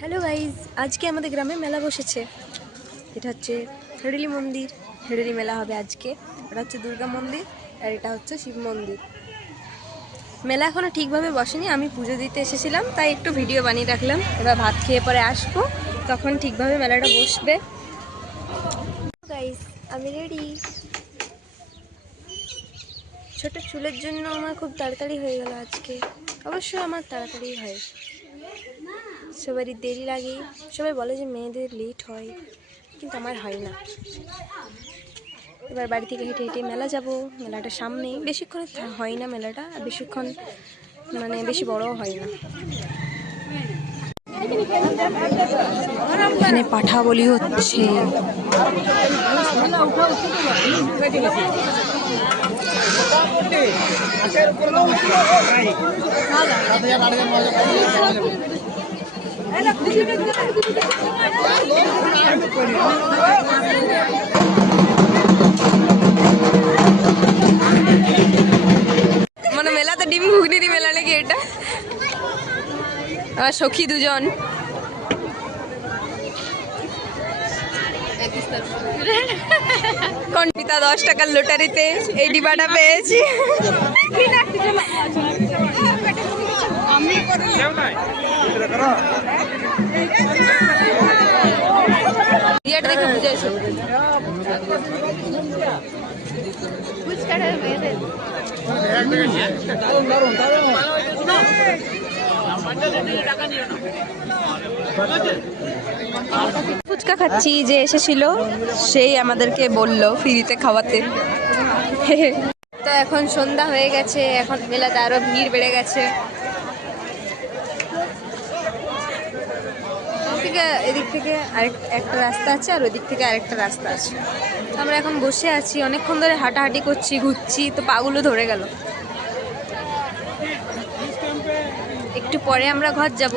Hello guys, আজকে আমাদের গ্রামে মেলা বসেছে। এটা হচ্ছে হেড়েলি মন্দির। হেড়েলি মেলা হবে আজকে। এটা হচ্ছে দুর্গা মন্দির আর এটা হচ্ছে শিব মন্দির। মেলা এখনো ঠিকভাবে বসেনি, আমি পুজো দিতে এসেছিলাম তাই একটু ভিডিও বানিয়ে রাখলাম। এবার ভাত খেয়ে পরে আসবো, তখন ঠিকভাবে মেলাটা বসবে। গাইজ, আমি রেডি। ছোট চুলের জন্য আমার খুব তাড়াতাড়ি হয়ে গেল আজকে। অবশ্যই আমার তাড়াতাড়ি হয়, সবারই দেরি লাগে। সবাই বলে যে মেয়েদের লেট হয়, কিন্তু আমার হয় না। এবার বাড়ি থেকে হেঁটে হেঁটে মেলা যাব। মেলাটা সামনেই, বেশিক্ষণ হয় না মেলাটা, আর বেশিক্ষণ বেশি বড়ও হয় না। এখানে পাঠা বলি হচ্ছে। মানে মেলাতে ডিম ঘুগনিরই মেলা নাকি এটা? আর সখী দুজন কনপিতা 10 টাকার লটারিতে এই ডিবাটা পেয়েছি। দেখে বুঝেছো ফুচকা খাচ্ছি, যে এসেছিল সেই আমাদেরকে বললো ফ্রিতে খাওয়াতে। তো এখন সন্ধ্যা হয়ে গেছে, এখন মেলাতে আরো ভিড় বেড়ে গেছে। এদিক থেকে একটা রাস্তা আছে আর ওদিক থেকে আরেকটা রাস্তা আছে। আমরা এখন বসে আছি, অনেকক্ষণ ধরে হাঁটাহাঁটি করছি, ঘুরছি, তো পাগুলো ধরে গেল। একটু পরে আমরা ঘর যাব।